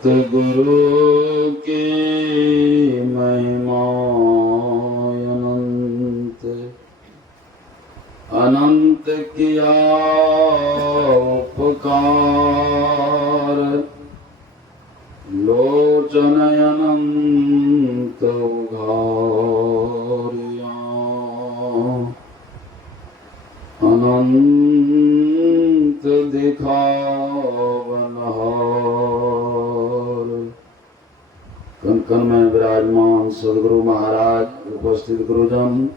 सतगुरु की महिमा अनंत अनंत किया उपकार, लोचन अनंत उघारिया, अनंत दिखावनहार। कण कण में विराजमान सदगुरु महाराज, उपस्थित गुरुजन,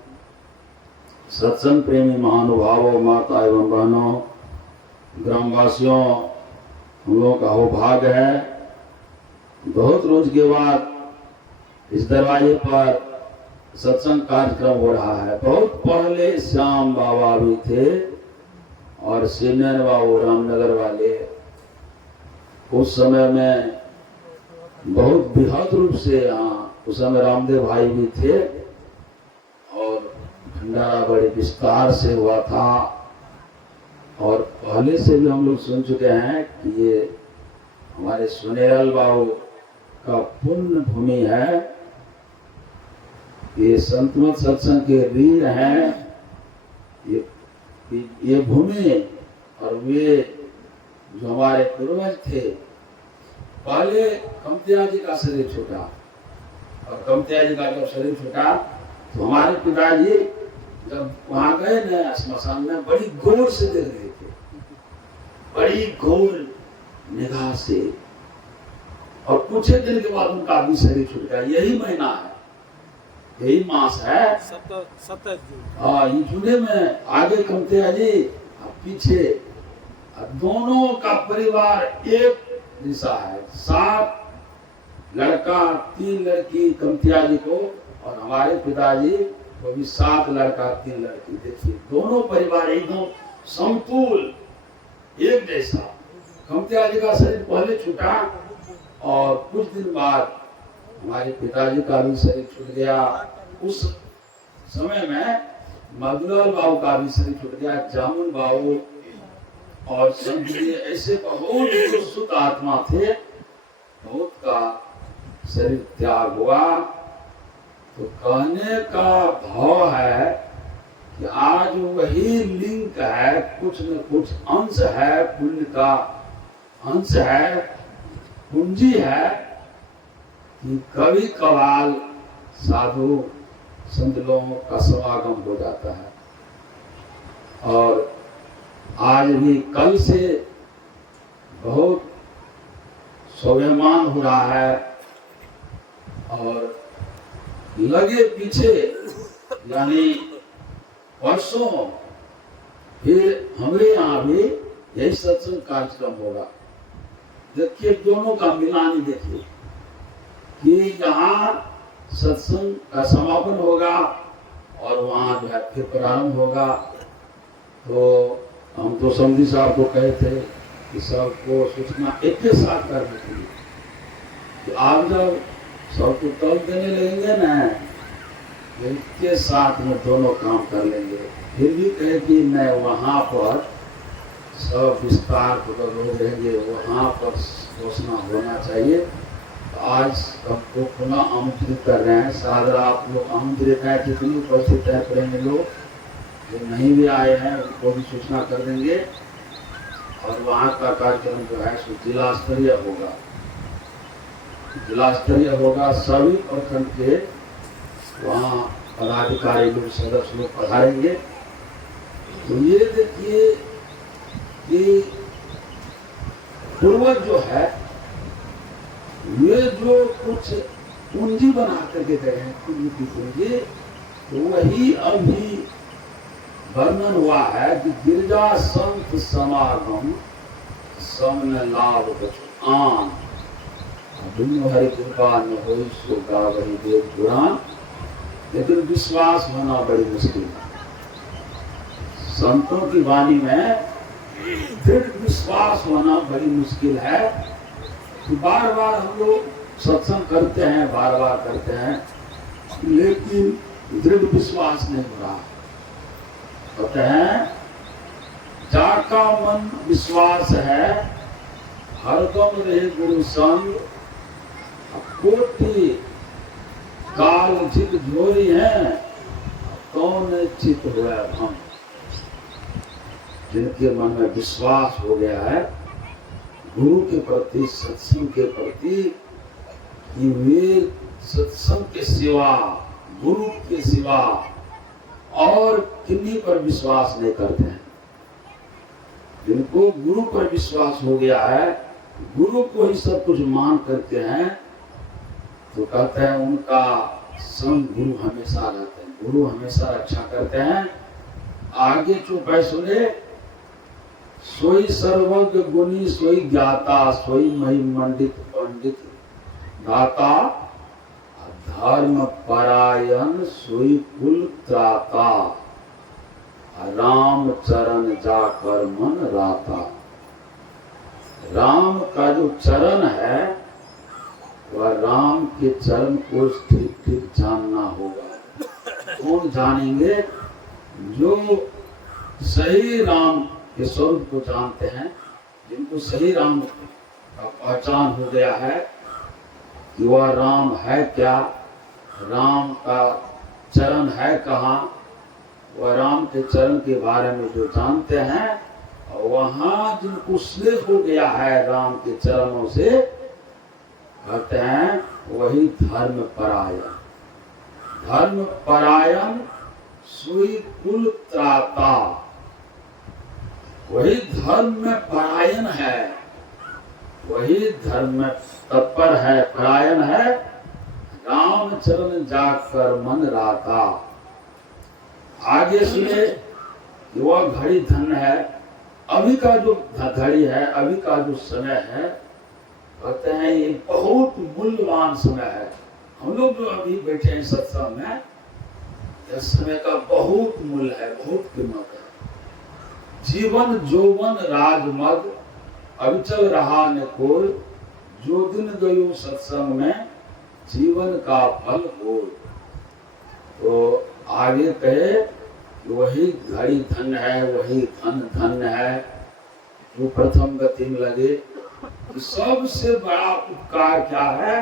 सत्संग प्रेमी महानुभावों, माता एवं बहनों, ग्रामवासियों, हम लोगों का हो भाग्य है बहुत रोज के बाद इस दरवाजे पर सत्संग कार्यक्रम हो रहा है। बहुत पहले श्याम बाबा भी थे और सीनियर बाबू रामनगर वाले उस समय में बहुत बृहद रूप से यहाँ, उस समय रामदेव भाई भी थे और भंडारा बड़े विस्तार से हुआ था। और पहले से भी हम लोग सुन चुके हैं कि ये हमारे सुनेरल बाबू का पुण्य भूमि है, ये संतमत सत्संग के रीढ़ हैं, ये भूमि। और वे जो हमारे पूर्वज थे, पहले कमतिया जी का शरीर छूटा और कमतिया जी का जब शरीर छूटा तो हमारे पिताजी जब वहां गए न श्मशान में, बड़ी गौर से देख रहे थे, बड़ी गौर निगाह से। और कुछ दिन के बाद उनका भी शरीर छूट गया। यही महीना है, यही मास है, हाँ, ये जूने में आगे कमतिया जी पीछे, दोनों का परिवार एक दिशा है। 7 लड़का 3 लड़की कमतिया जी को, और हमारे पिताजी को भी 7 लड़का 3 लड़की। देखिए दोनों परिवार एकदम समतुल, एक जैसा। कमतिया जी का शरीर पहले छूटा और कुछ दिन बाद हमारे पिताजी का भी शरीर छूट गया। उस समय में मधुलाल बाबू का भी शरीर छूट गया, जामुन बाबू और संजय, ऐसे बहुत जो शुद्ध आत्मा थे, बहुत का शरीर त्याग हुआ। तो कहने का भाव है कि आज वही लिंक है, कुछ न कुछ अंश है, पुण्य का अंश है, पूंजी है कि कभी कभार साधु संत लोगों का समागम हो जाता है। और आज भी कल से बहुत स्वाभिमान हो रहा है और लगे पीछे, यानी वर्षों फिर हमारे यहाँ भी यही सत्संग कार्यक्रम होगा। देखिए दोनों का मिलान ही देखिए कि यहाँ सत्संग का समापन होगा और वहाँ जो है फिर प्रारंभ होगा। तो हम तो समझी साहब को कहे थे कि सबको सूचना एक के साथ करने के लिए, तो आप जब सबको तल देने लगेंगे ना, एक के साथ में दोनों काम कर लेंगे। फिर भी कहे कि मैं वहाँ पर सब विस्तार लोग रहेंगे, वहाँ पर घोषणा होना चाहिए। तो आज सबको पुनः आमंत्रित कर रहे हैं। सादर आप लोग आमंत्रित हैं, जितनी उपस्थित है करेंगे लोग, जो नहीं भी आए हैं उनको भी सूचना कर देंगे। और वहाँ का कार्यक्रम जो है सो जिला स्तरीय होगा, जिला स्तरीय होगा। सभी प्रखंड के वहाँ पदाधिकारी लोग, सदस्य लोग पधारेंगे। तो ये देखिए कि पूर्वज जो है, ये जो कुछ पूंजी बना करके गए हैं, पुण्य की पूंजी, तो वही अभी वर्णन हुआ है कि गिरजा संत समागम समन लाभ आन, दुनिया हरि कृपा न हो सो गावहि देव पुराण। लेकिन विश्वास होना बड़ी मुश्किल है। संतों की वाणी में दृढ़ विश्वास होना बड़ी मुश्किल है। कि बार बार हम लोग सत्संग करते हैं, बार बार करते हैं, लेकिन दृढ़ विश्वास नहीं हो रहा। कहते हैं जाका मन विश्वास है, हरदम रहे गुरु संग, कोटि काल झिक झोरी है, कौन चित हुआ भंग। जिनके मन में विश्वास हो गया है गुरु के प्रति, सत्संग के प्रति, कि वे सत्संग के सिवा, गुरु के सिवा और किन्हीं पर विश्वास नहीं करते हैं। जिनको गुरु पर विश्वास हो गया है, गुरु को ही सब कुछ मान करके हैं, तो कहते हैं उनका संग गुरु हमेशा रहते हैं, गुरु हमेशा रक्षा करते हैं। आगे चुप है सुने, सोई सर्वज्ञ गुणी सोई ज्ञाता, सोई महिमंडित पंडित दाता, धर्म परायण सोई कुल त्राता, राम चरण जाकर मन राता। राम का जो चरण है वह राम के चरण को ठीक ठीक जानना होगा। कौन जानेंगे? जो सही राम के स्वरूप को जानते हैं, जिनको सही राम का पहचान हो गया है कि वह राम है क्या, राम का चरण है कहाँ, वह राम के चरण के बारे में जो जानते हैं, और वहाँ जिनको स्नेह हो गया है राम के चरणों से, कहते हैं वही धर्म परायण। धर्म परायण सोई कुल त्राता, वही धर्म में परायण है, वही धर्म में तत्पर है, परायण है। राम चरण जाकर मन राता। आगे सुने, वह घड़ी धन है। अभी का जो घड़ी है, अभी का जो समय है, कहते हैं ये बहुत मूल्यवान समय है। हम लोग जो अभी बैठे हैं सत्संग में, यह समय का बहुत मूल्य है, बहुत कीमत है। जीवन जौवन राजमद, अभी चल रहा न कोई, जो दिन गयो सत्संग में, जीवन का फल हो। तो आगे कहे वही घड़ी धन है, वही धन धन है, जो प्रथम गति में लगे। तो सबसे बड़ा उपकार क्या है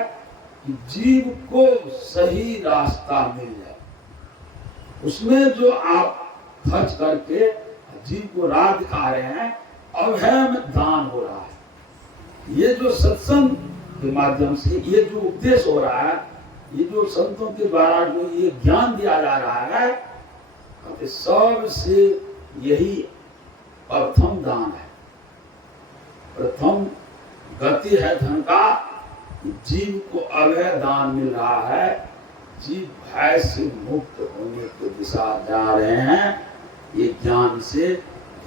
कि जीव को सही रास्ता मिल जाए, उसमें जो आप खर्च करके जीव को राह दिखा रहे हैं, अभय में दान हो रहा है। ये जो सत्संग के माध्यम से ये जो उपदेश हो रहा है, ये जो संतों के द्वारा जो ये ज्ञान दिया जा रहा है, सबसे यही प्रथम दान है, प्रथम गति है धन का। जीव को अभय दान मिल रहा है, जीव भय से मुक्त होने की दिशा जा रहे हैं, ये ज्ञान से,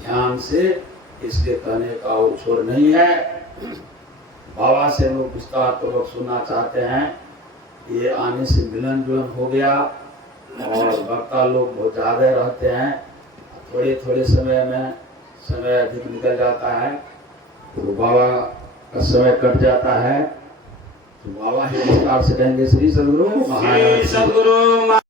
ध्यान से। इसलिए कहने का और छोर नहीं है। बाबा से लोग विस्तार पूर्वक सुनना चाहते हैं। ये आने से मिलन जुलन हो गया और वक्ता लोग बहुत ज्यादा रहते हैं, थोड़े थोड़े समय में समय अधिक निकल जाता है, तो बाबा का समय कट जाता है। तो बाबा ही विस्तार से कहेंगे। श्री सद्गुरु महाराज।